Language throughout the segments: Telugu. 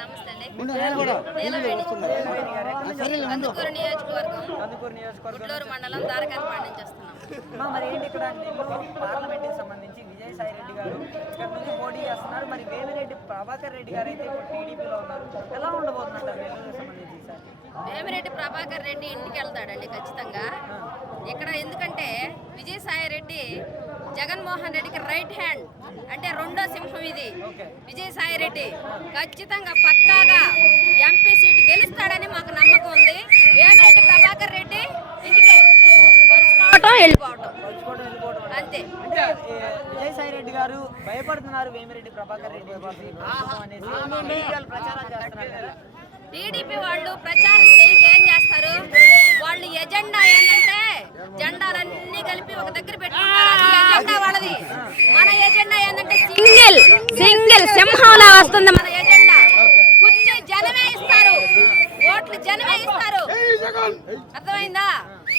నమస్తే అండి. కందుకూరు నియోజకవర్గం గుడ్లూరు మండలం దారకాయలపాడు నుంచి వస్తున్నాం. మరి ఏంటి ఇక్కడ నెల్లూరు పార్లమెంట్కి సంబంధించి విజయసాయి రెడ్డి గారు ఇక్కడ నుంచి పోటీ చేస్తున్నారు. మరి వేమిరెడ్డి ప్రభాకర్ రెడ్డి గారు అయితే ఇప్పుడు టీడీపీలో ఉన్నారు. ఎలా ఉండబోతున్నారు నెల్లూరుకి సంబంధించి సార్? వేమిరెడ్డి ప్రభాకర్ రెడ్డి ఇంటికి వెళ్తాడండి ఖచ్చితంగా ఇక్కడ. ఎందుకంటే విజయసాయి రెడ్డి జగన్మోహన్ రెడ్డికి రైట్ హ్యాండ్, అంటే రెండో సింహం ఇది. విజయసాయి రెడ్డి ఖచ్చితంగా పక్కాగా ఎంపీ సీటు గెలుస్తాడని మాకు నమ్మకం ఉంది. వేమిరెడ్డి ప్రభాకర్ రెడ్డి ఇంటికి వెళ్ళిపోవటం అంతే. అంటే విజయసాయి రెడ్డి గారు భయపడుతున్నారు వేమిరెడ్డి ప్రభాకర్ రెడ్డి ప్రచారం చేస్తున్నారు. టీడీపీ వాళ్ళు ప్రచారం చేయక ఏం చేస్తారు? వాళ్ళు ఎజెండా ఏంటంటే జెండాలన్నీ కలిపి ఒక దగ్గర పెట్టుకుంటారు. ఎజెండా వాళ్ళది. మన ఎజెండా ఏంటంటే సింగిల్ సింహంలా వస్తుంది మన ఎజెండా. కుర్చీ జనమే ఇస్తారు, ఓట్లు జనమే ఇస్తారు, అర్థమైందా?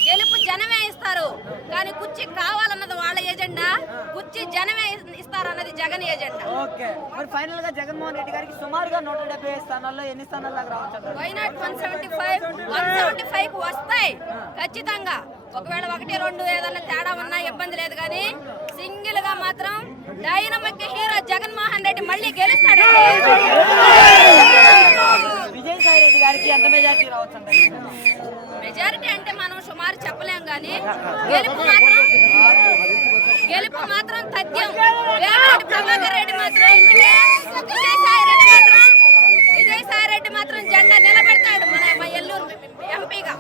గెలుపు జనమే ఇస్తారు, కానీ కుర్చీ కావాలన్నది వాళ్ళ ఎజెండా. కుర్చీ జనమే ఇస్తారు అన్నది జగన్ ఎజెండా. ఓకే, మరి ఫైనల్ గా జగన్మోహన్ రెడ్డి గారికి సుమారుగా 170 స్థానాల్లో ఎన్ని స్థానాలు దాకా రావచ్చు? వైనాట్ 175 వస్తాయి ఖచ్చితంగా. ఒకవేళ 1-2 ఏదన్నా తేడా ఉన్నా ఇబ్బంది లేదు, కానీ సింగిల్ గా మాత్రం డైనమిక్ హీరో జగన్మోహన్ రెడ్డి మళ్ళీ గెలుస్తాడు. విజయసాయి రెడ్డి గారికి ఎంత మెజారిటీ రావచ్చు అంటే? మెజారిటీ అంటే మనం సుమారు చెప్పలేం, కానీ గెలుపు మాత్రం తథ్యం. వేమిరెడ్డి ప్రభాకర్ రెడ్డి మాత్రం విజయసాయి రెడ్డి మాత్రం జెండా నిలబెడతాడు మన ఎల్లూరు ఎంపీగా.